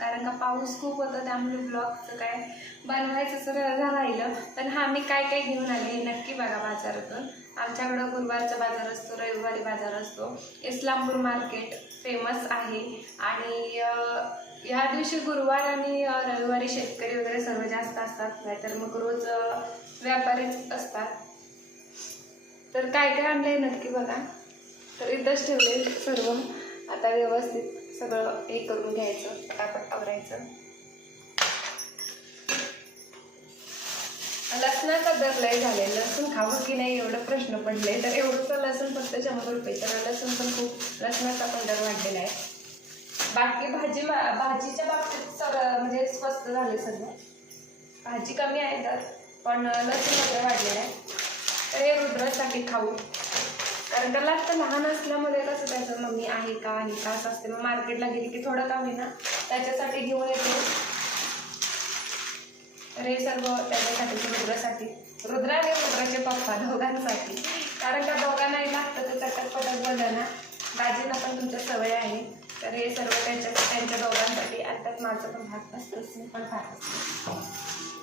कारण का पाऊस खूप होता त्यामुळे ब्लॉगचं काय बनवायचं सर राहिलं. पण हा मी काय काय घेऊन आले नक्की बघा बाजारातून. आमच्याकडं गुरुवारचा बाजार असतो रविवारी बाजार असतो. इस्लामपूर मार्केट फेमस आहे. आणि ह्या दिवशी गुरुवार आणि रविवारी शेतकरी वगैरे सर्व जास्त असतात. नाहीतर मग रोज व्यापारीच असतात. तर काय काय आणलंय नक्की बघा. तर इथंच ठेवले सर्व. आता व्यवस्थित सगळं हे करून घ्यायचं फटाफट आवरायचं. लसणाचा दर लय झाले लसूण खावं की नाही एवढं प्रश्न पडले. तर एवढंच लसूण फक्त शंभर रुपये. तर लसूण पण खूप लसणाचा पण दर वाढलेला आहे. बाकी भाजी भाजीच्या बाबतीत सगळं म्हणजे स्वस्त झाले सगळं. भाजी कमी आहे तर पण लसूण वगैरे वाढलेलं आहे. तर हे रुद्रासाठी खाऊ. कारण त्याला आता लहान असल्यामुळे कसं त्याचं मम्मी आहे का आहे का असं असते. मग मार्केटला गेली की थोडं कमी ना त्याच्यासाठी घेऊन येते. तर हे सर्व त्याच्यासाठी रुद्रासाठी. रुद्रा आणि रुद्राचे पप्पा दोघांसाठी. कारण त्या दोघांनाही लागतं तर चटक पटक बोललं ना दाजींना पण तुमच्या सवय आहे. तर हे सर्व त्यांच्या त्यांच्या दोघांसाठी. आत्ताच माझं पण भात असतोच मी पण भात असतो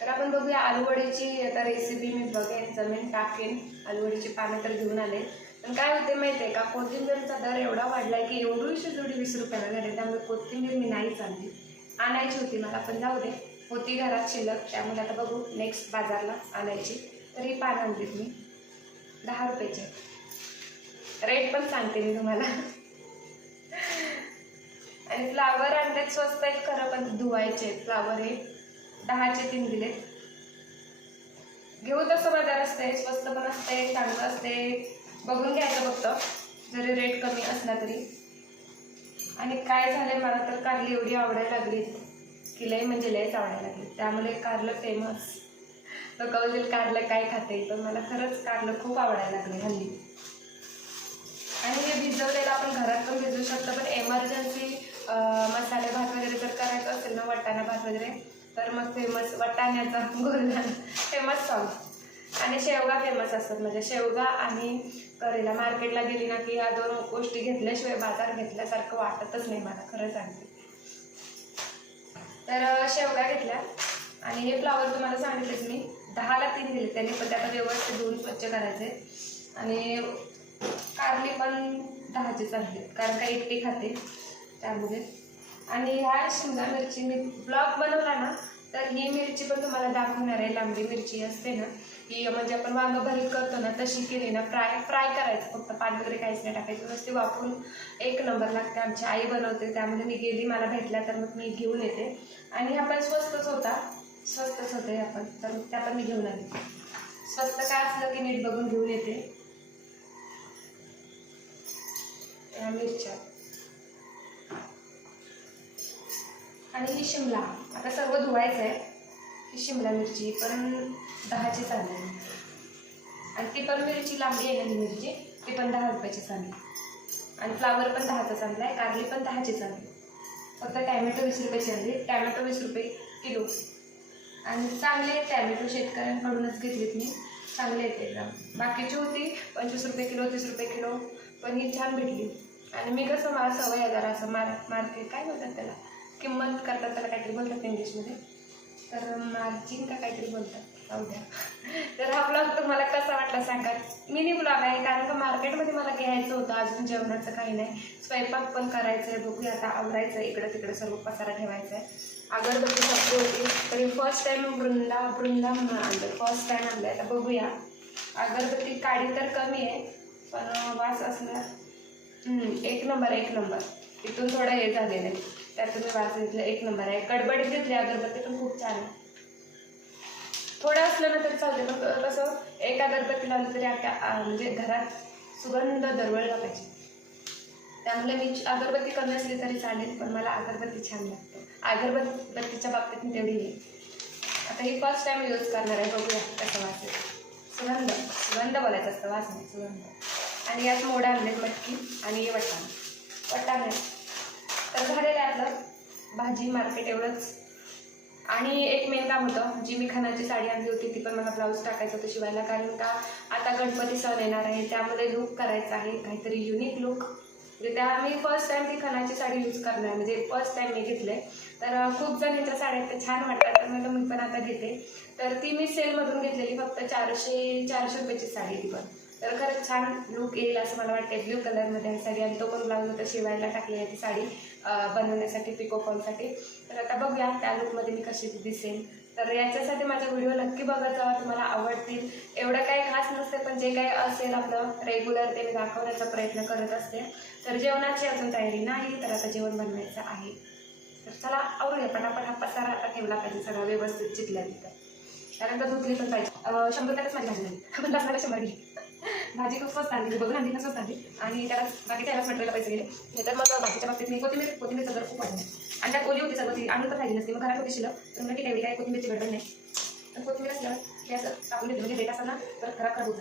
तर आपण बघूया आलूवडीची आता रेसिपी मी बघेन जमीन टाकेन. आलूवडीची पानं तर घेऊन आले. पण काय होते माहिती आहे का? कोथिंबीरचा दर एवढा वाढलाय की एवढीशी जोडी वीस रुपयाला झाले. त्यामुळे कोथिंबीर मी नाही चालली. आणायची होती मला पण जाऊ दे. होती घरात शिल्लक. त्यामुळे आता बघू नेक्स्ट बाजारला आणायची. तर ही पानं आणलीत मी. दहा रुपयाचे. रेट पण सांगते मी तुम्हाला. आणि फ्लावर आणतात स्वस्त आहेत खरं पण धुवायचे आहेत. फ्लावर हे दहाचे तीन दिले. घेऊ तसं बाजार असते स्वस्त पण असते चांगलं असते बघून घ्यायचं फक्त जरी रेट कमी असला तरी. आणि काय झालंय मला तर कारली एवढी आवडायला लागली. की लय म्हणजे लयच आवडायला लागली. त्यामुळे कारलं फेमस लोक बोलतील कारलं काय खाते पण मला खरंच कारलं खूप आवडायला लागले हल्ली. आणि हे भिजवलेलं आपण घरात पण भिजवू शकतो पण एमर्जन्सी मसाले भात वगैरे जर करायचं असेल ना वाटाणा भात वगैरे तर मग फेमस वटाण्याचा गोरला फेमस सॉंग आणि शेवगा फेमस असतात म्हणजे शेवगा आणि करेला. मार्केटला गेली ना की या दोन गोष्टी घेतल्याशिवाय बाजार घेतल्यासारखं वाटतच नाही मला खरं सांगते. तर शेवगा घेतल्या आणि हे फ्लावर तुम्हाला सांगितलेच मी. दहाला तीन दिले त्याने पण त्याला व्यवस्थित धुवून स्वच्छ करायचे. आणि कारली पण दहाचे चालले कारण का एकटी खाते त्यामुळे आणि ह्या शिमला मिरची मी ब्लॉग बनवला ना तर ही मिरची पण तुम्हाला दाखवणार आहे लांबडी मिरची असते ना ही म्हणजे आपण वांग भरीत करतो ना तशी केली ना फ्राय फ्राय करायचं फक्त पाणी वगैरे काहीच नाही टाकायचं नुसती वापरून एक नंबर लागते आमची आई बनवते त्यामध्ये मी गेली मला भेटला तर मग मी घेऊन येते. आणि हा पण स्वस्तच होता स्वस्तच होते आपण तर त्या पण मी घेऊन आले. स्वस्त काय असलं की नीट बघून घेऊन येते. मिरच्या. आणि ही शिमला. आता सर्व धुवायचं आहे ही शिमला मिरची पण दहाची चालली आणि ती पण मिरची लांबडी आहे ना ही मिरची? ती पण दहा रुपयाची चालली आणि फ्लावर पण दहाचा चांगला आहे. कारली पण दहाची चालली फक्त टॅमॅटो वीस रुपयाची आणली. टॅमॅटो वीस रुपये किलो. आणि चांगले टॅमॅटो शेतकऱ्यांकडूनच घेतलीत मी. चांगले आहेत एकदम बाकीची होती पंचवीस रुपये किलो तीस रुपये किलो. पण ही छान भेटली. आणि मी कसं मला सवय आहे जरा असं मार मार्केट काय म्हणतात त्याला? किंमत करतात त्याला काहीतरी बोलतात इंग्लिशमध्ये. तर मार्जिन का काहीतरी बोलतात. जाऊ द्या. तर हा ब्लॉग तुम्हाला कसा वाटला सांगा. मिनी ब्लॉग आहे कारण का मार्केटमध्ये मला घ्यायचं होतं. अजून जेवणाचं काही नाही. स्वयंपाक पण करायचं आहे बघूया आता आवरायचं आहे इकडं तिकडं सर्व पसारा ठेवायचा आहे अगरबत्ती संपली होती तरी फर्स्ट टाईम वृंदा वृंदा म्हणून आणलं. फर्स्ट टाईम आणलं आहे आता बघूया. अगरबत्ती काडी तर कमी आहे पण वास असणार एक नंबर एक नंबर इथून थोडं हे झालेलं आहे. त्यातून मी वास घेतलं एक नंबर आहे. कडबडीत घेतली अगरबत्ती पण खूप छान आहे. थोडं असलं ना तरी चालते पण कसं एक अगरबत्ती लावली तरी अख्या म्हणजे घरात सुगंध दरवळला पाहिजे त्यामुळे मी अगरबत्ती कमी असली तरी चालेल पण मला अगरबत्ती छान लागते. अगरबत्तीच्या बाबतीत मी तेवढी आहे आता ही फर्स्ट टाइम यूज करणार आहे बघूया कसं वाचेल. सुगंध सुगंध बोलायचं असतं वास सुगंध. आणि यात मोडा आणले मटकी आणि हे वटाणे. वटाणे तर झालेलं आहे आपलं भाजी मार्केट एवढंच. आणि एक मेन काम होतं जी मी खणाची साडी आणली होती ती पण मला ब्लाऊज टाकायचं होतं शिवायला कारण का आता गणपती सण येणार आहे त्यामध्ये लुक करायचा आहे काहीतरी युनिक लुक म्हणजे त्या मी फर्स्ट टाइम ती खणाची साडी यूज करणार म्हणजे फर्स्ट टाइम मी घेतले तर खूप जण ह्याच्या साड्या त्या छान वाटतात तर म्हणलं मी पण आता घेते. तर ती मी सेलमधून घेतलेली फक्त चारशे चारशे रुपयाची साडी ती पण. तर खरंच छान लुक येईल असं मला वाटतं ब्ल्यू कलरमध्ये आहे साडी आणि तो पण ब्लाऊज होता शिवायला टाकली आहे ती साडी बनवण्यासाठी पिकोफॉलसाठी तर आता बघूया त्या लुकमध्ये मी कशी दिसेल तर याच्यासाठी माझा व्हिडिओ नक्की बघत जावा तुम्हाला आवडतील. एवढं काही खास नसते पण जे काही असेल आपलं रेग्युलर ते मी दाखवण्याचा प्रयत्न करत असते. तर जेवणाची अजून तयारी नाही तर आता जेवण बनवायचं आहे. तर चला आवडूया पटापट हा पसारा आता ठेवला पाहिजे सगळा व्यवस्थित चितल्या तिथं कारण तर धुतली पण पाहिजे. शंभर रुपयालाच माझी भाजी झाली. पण शंभर गेली भाजी खूप स्वस्त आणली बघून आणली स्वस्त आणली. आणि त्याला बाकी त्यालाच मटेरियल पैसे गेले. नाही तर मग बाकीच्या बाबतीत मी कोथिंबीर कोथिंबीरचं दर खूप वाढलं आणि त्यात ओली होती सर्व ती आणून तर खायची नसते मग घरात होती शिलं तर म्हणजे तेवढी काय कोथिंबीरची गडबड नाही. तर कोथिंबीर असल्यावर हे असं टाकून घेतलं. म्हणजे देत असताना तर खराब खराब होत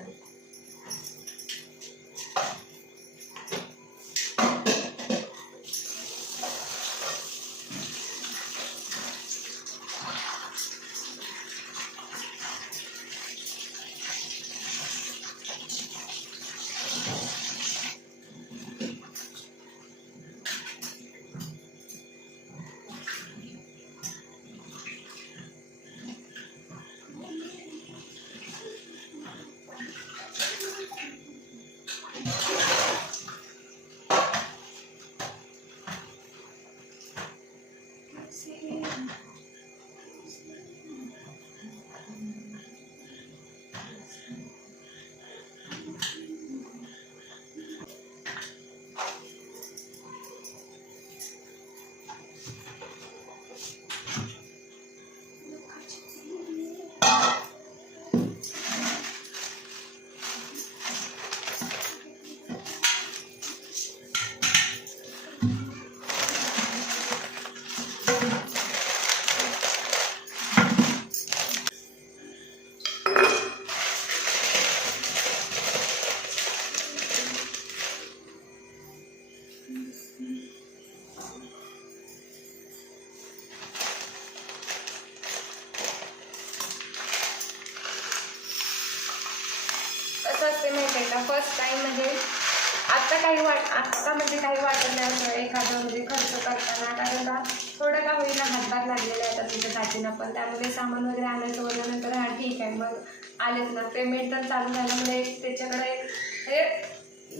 आत्ता काही वाट आत्ता म्हणजे काही वाटत नाही असं एखादं म्हणजे खर्च करताना कारण का थोडं का होईना हातभार लागलेला आहे आता तिथं दाजीना पण त्यामध्ये सामान वगैरे आणायचं बोलल्यानंतर हा ठीक आहे मग आलेच ना. पेमेंट तर चालू झाल्यामुळे म्हणजे त्याच्याकडे एक हे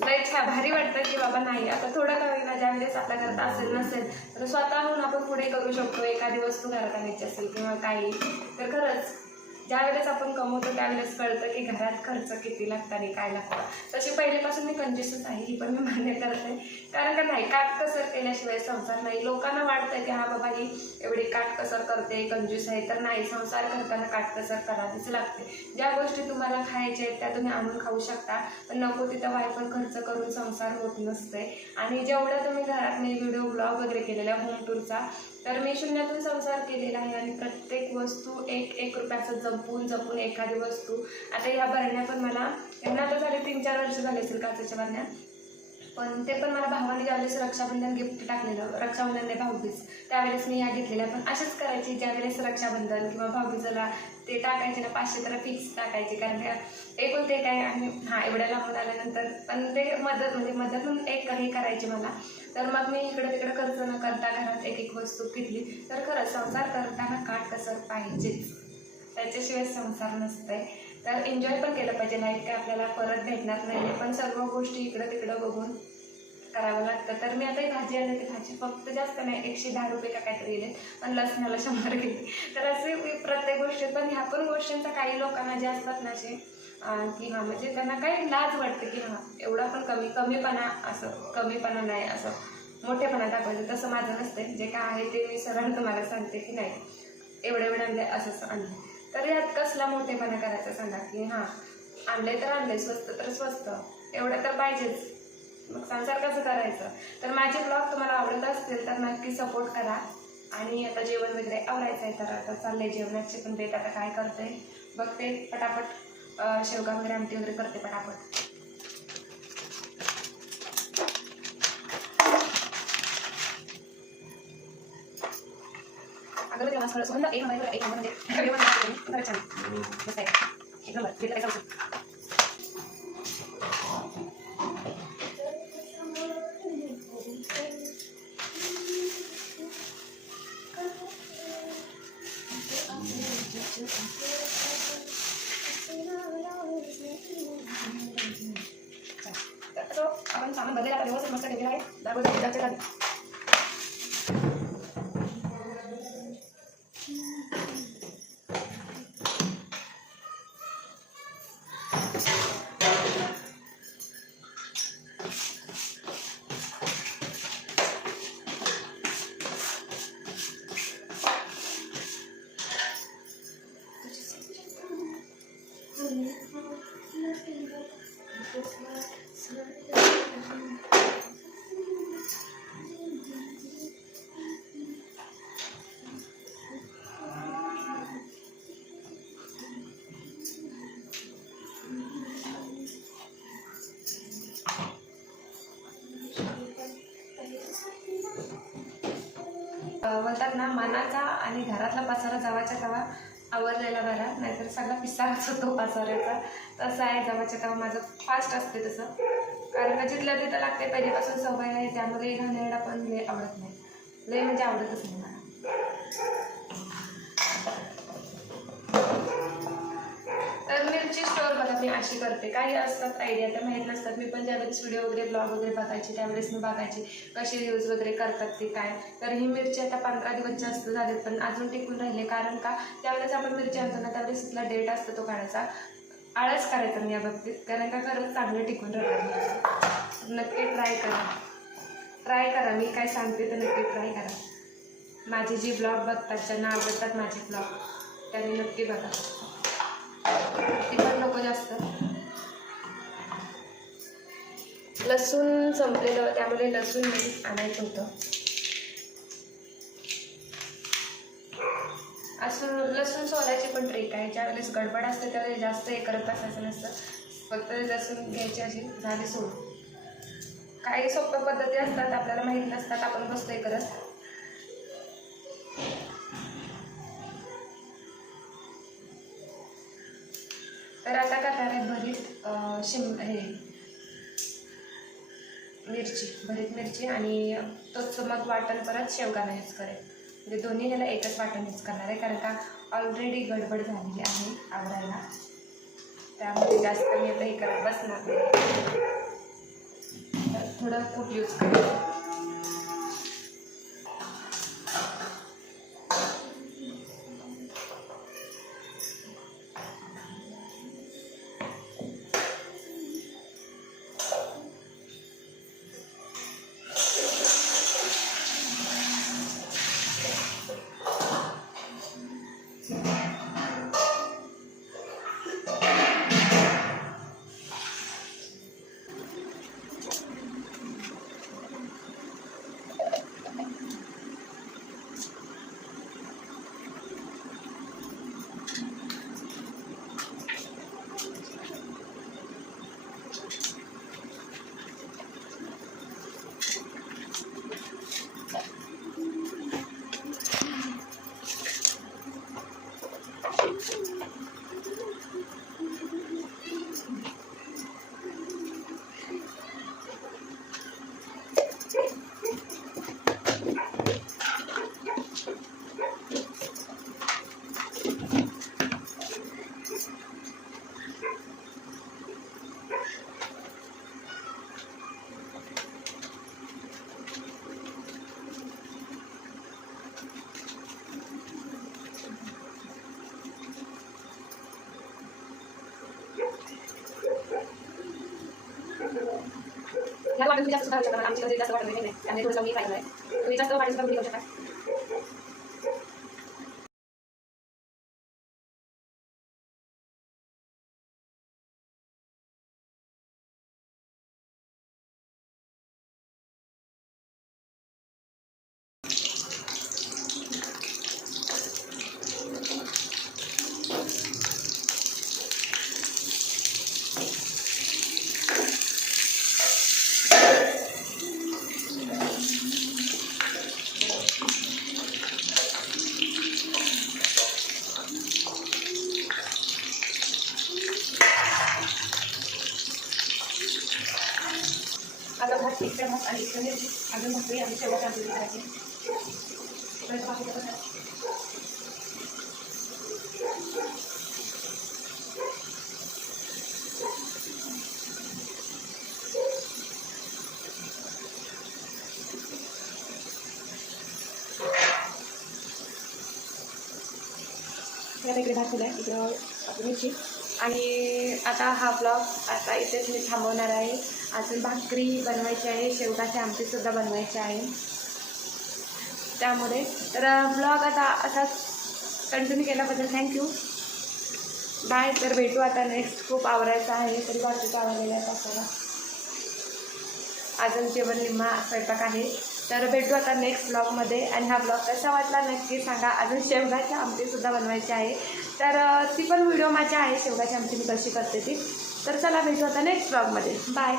लय भारी वाटतं की बाबा नाही आता थोडं का होईना ज्यावेळेस आपल्या घरात असेल नसेल तर स्वतःहून आपण पुढे करू शकतो एखादी वस्तू घरात आणायची असेल किंवा काही तर खरंच ज्यावेळेस आपण कमवतो त्यावेळेस कळतं की घरात खर्च किती लागतं आणि काय लागतं तशी पहिल्यापासून मी कंजूसच आहे ही पण मी मान्य करते. कारण का नाही काटकसर केल्याशिवाय संसार नाही. लोकांना वाटतं की हा बाबा ही एवढी काटकसर करते कंजूस आहे. तर नाही संसार करताना काटकसर करावीच लागते. ज्या गोष्टी तुम्हाला खायच्या आहेत त्या तुम्ही आणून खाऊ शकता. पण नको तिथं वायफळ खर्च करून संसार होत नसते. आणि जेवढं तुम्ही घरात मी व्हिडिओ ब्लॉग वगैरे केलेला होम टूरचा तर मी शून्यातून संसार केलेला आहे आणि प्रत्येक वस्तू एक एक रुपयाचं जपून जपून एखादी वस्तू. आता ह्या भरण्या पण मला यांना आता झाले तीन चार वर्ष झाले असेल काचेच्या भरण्यात पण ते पण मला भावाने ज्यावेळेस रक्षाबंधन गिफ्ट टाकलेलं रक्षाबंधन नाही भाऊबीज त्यावेळेस मी या घेतलेल्या. पण अशाच करायची ज्यावेळेस रक्षाबंधन किंवा भाऊबीजाला ते टाकायचे ना पाचशे तर फिक्स टाकायचे. कारण का एकूण ते काय आणि हां एवढ्या लांबून आल्यानंतर पण ते मदत म्हणजे मदत म्हणून एक हे करायचे मला. तर मग मी इकडं तिकडं खर्च न करता घरात एक एक वस्तू घेतली तर खरंच संसार करताना काट कसर पाहिजेच? त्याच्याशिवाय संसार नसतंय. तर एन्जॉय पण केलं पाहिजे नाही काय आपल्याला परत भेटणार नाही. पण सर्व गोष्टी इकडं तिकडं बघून करावं लागतं. तर मी आता ही भाजी आणली ती भाजी फक्त जास्त नाही एकशे दहा रुपये का काहीतरी गेले. पण लसणाला शंभर गेले. तर असे प्रत्येक गोष्टीत पण ह्या पण गोष्टींचा काही लोकांना जे असतात ना असे की हां म्हणजे त्यांना काही लाज वाटते की हां एवढा पण कमी कमीपणा असं कमीपणा नाही असं मोठेपणा दाखवायचं. तसं माझं नसते जे काय आहे ते मी सरळ तुम्हाला सांगते की नाही. एवढं एवढं आणलं असंच आणलं. तर यात कसला मोठेपणा करायचा सांगा की हां आणले तर आणले स्वस्त तर स्वस्त. एवढं तर पाहिजेच. मग संसार कसं करायचं. तर माझे ब्लॉग तुम्हाला आवडत असतील तर नक्की सपोर्ट करा. आणि आता जेवण वगैरे आवरायचं आहे तर आता चाललंय जेवणाचे पण बेट आता काय करते बघते पटापट शेवगा वगैरे आमटी वगैरे करते पटापट अगं तेव्हा वास थोडं सुगंध एक नंबर एक नंबर म्हणजे एक छान मस्त आहे अं, ना मनाचा आणि घरातला पसारा जवाच्या तवा आवरलेला बरा नाहीतर सगळा पिसाच होतो पसाऱ्याचा. तसं आहे जवाच्या तवा माझं फास्ट असते तसं. कारण का जिथलं तिथं लागते पहिल्यापासून सवय आहे त्यामुळे घाणेरडा पण लय आवडत नाही. लय म्हणजे आवडतच नाही मला स्टोर बघा मी अशी करते. काही असतात आयडिया तर माहीत नसतात. मी पण ज्यावेळेस व्हिडिओ वगैरे ब्लॉग वगैरे बघायची त्यावेळेस मी बघायची कशी यूज वगैरे करतात ते काय. तर ही मिरची आता पंधरा दिवस जास्त झालेत पण अजून टिकून राहिले. कारण का? त्यावेळेस आपण मिरची आणतो ना त्यावेळेस तिथला डेट असतो तो काढायचा. आळस करायचा मी या बाबतीत. कारण का? खरंच चांगलं टिकून राहणार नक्की ट्राय करा. ट्राय करा. मी काय सांगते तर नक्की ट्राय करा. माझे जे ब्लॉग बघतात ज्यांना आवडतात माझे ब्लॉग त्यांनी नक्की बघा. तिखट नको जास्त. लसूण संपलेलं त्यामुळे लसूण मी आणायचं होतं असं लसूण सोलायची पण ट्रिक आहे. ज्यावेळेस गडबड असते त्यावेळेस जास्त हे करत बसायचं नसतं. फक्त लसूण घ्यायची अशी झाली सोड. काही सोप्या पद्धती असतात आपल्याला माहीत नसतात आपण बसतोय करत आता करणार आहे भरीत शिम हे मिरची भरीत मिरची आणि तोच मग वाटण परत शेवगाला यूज करेल म्हणजे दोन्ही ह्याला एकच वाटण यूज करणार आहे कारण का ऑलरेडी गडबड झालेली आहे आवरायला. त्यामुळे जास्त मी आता हे करत बसणार थोडं कूट यूज करेल ह्या जास्त घालू आमची जास्त वाटण नाही. आणि थोडं कमी पाहिलं आहे तुम्ही जास्त वाटण कमी करू शकता. इकडं भात इकडं भात आणि इकडं मिरची अजून भाकरी आणि शेवट आमची करायची परत बाकीचं कसं आहे? तर इकडे भात आहे इकडं आपली मिरची आणि आता हा ब्लॉग आता इथेच मी थांबवणार आहे. अजून भाकरी बनवायची आहे शेवगाची आमटीसुद्धा बनवायची आहे. त्यामुळे तर ब्लॉग आता असाच कंटिन्यू केल्याबद्दल थँक्यू बाय तर भेटू आता नेक्स्ट खूप आवरायचं आहे तरी बाकीचं आवडलेलं आहे आपल्याला अजून जेवण निम्मा स्वयंपाक आहे. तर भेटू आता नेक्स्ट ब्लॉगमध्ये आणि हा ब्लॉग कसा वाटला नक्की सांगा. अजून शेवगाची आमटीसुद्धा बनवायची आहे. तर ती पण व्हिडिओ माझी आहे. शेवगाची आमटी मी कशी करते ती. तर चला भेटू आता नेक्स्ट ब्लॉगमध्ये बाय